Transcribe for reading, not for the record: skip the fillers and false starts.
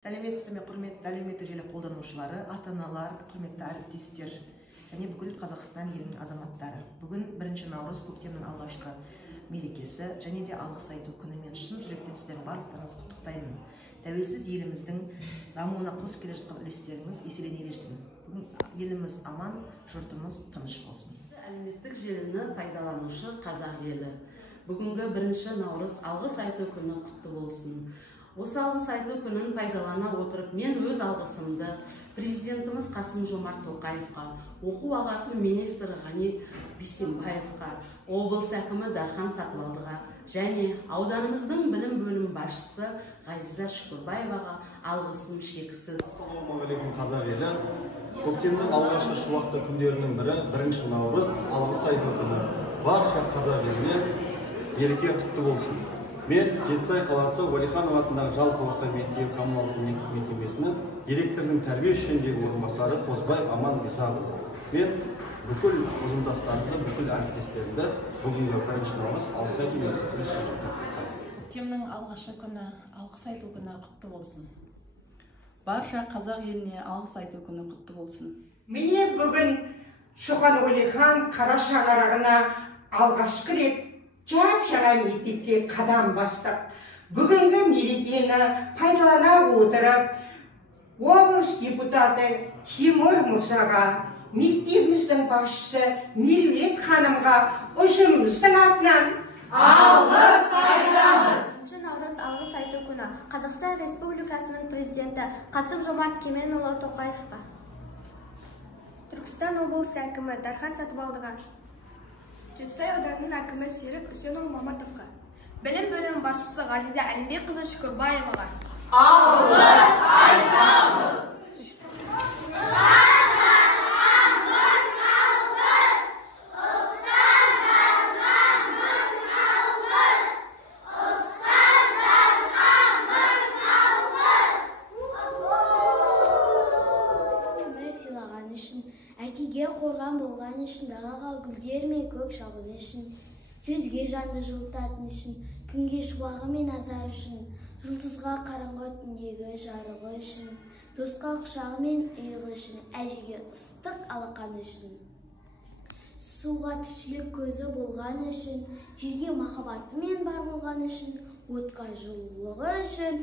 Сәлеметсізбі, құрметті әлеуметтік желі қолданушылары, ата-аналар, құрметті әріптестер және бүкіл Қазақстан елінің азаматтары. Бүгін 1 наурыз көктемнің алғашқы мерекесі және де алғыс айту күнімен шын жүректен сіздердің барлықтарыңызды құттықтаймын. Тәуелсіз еліміздің дамуына қосып келе жатқан үлестеріңіз еселене берсін. Бүгін еліміз аман, жұртымыз тыныш болсын. Әлеуметтік желіні пайдаланушы қазақ елі. Бүгінгі 1 наурыз алғыс айту күні құтты болсын. Осы алғыс айту күнін пайдалана отырып, мен өз алғысымды президентіміз Қасым-Жомарт Тоқаевқа, оқу-ағарту министрі Ғани Бейсенбаевқа, облыс әкімі Дархан Сатыбалдыға және ауданымыздың білім бөлім басшысы Ғазиза Шүкірбаеваға алғысым шексіз. Ассалаумағалейкум қазақ елі. Көктемнің алғашқы шуақты күндерінің бірі 1 наурыз алғыс айту күні. Барша қазақ еліне мереке құтты болсын. Мен Жетісай қаласы Уәлиханов атындағы жалпы орта мектеп коммуналдық мекемесінің директорының тәрбие жөніндегі орынбасары Қозыбай Аман Исабов. Мен бүкіл ұжымдастарымды, бүкіл әріптестерімді бүгінгі 1 наурыз алғыс айту мерекесімен шын жүректен құттықтаймын. Көктемнің алғашқы күні, алғыс айту күні құтты болсын. Барша қазақ еліне алғыс айту күні құтты болсын. Міне бүгін Шоқан Уәлихан қара шаңырағына алғашқы рет жап-жаңа мектепке қадам бастық. Бүгінгі мерекені пайдалана отырып, облыс депутаты Тимур Мұсаға, мектебіміздің басшысы Меруерт ханымға ұжымымыздың атынан алғыс айтамыз. 1 наурыз алғыс айту күні Қазақстан Республикасының президенті Қасым-Жомарт Кемелұлы Тоқаевқа, Түркістан облысы әкімі Дархан Сатыбалдыға, Жетісай ауданының әкімі Серік Үсенұлы Маматовқа, білім бөлімі басшысы Ғазиза Әлімбекқызы Шүкірбаеваға алғыс айтамыз. Әкеге қорған болған үшін, далаға гүлдер мен көк шалғын үшін, сөзге жанды жылытатын үшін, күнге шуағы мен азар үшін, жұлдызға қараңғы түндегі жарығы үшін, досқа құшағы мен иығы үшін, әжеге ыстық алақан үшін, суға тіршілік көзі болған үшін, жерге махаббаты мен бар болған үшін, отқа жылулығы үшін,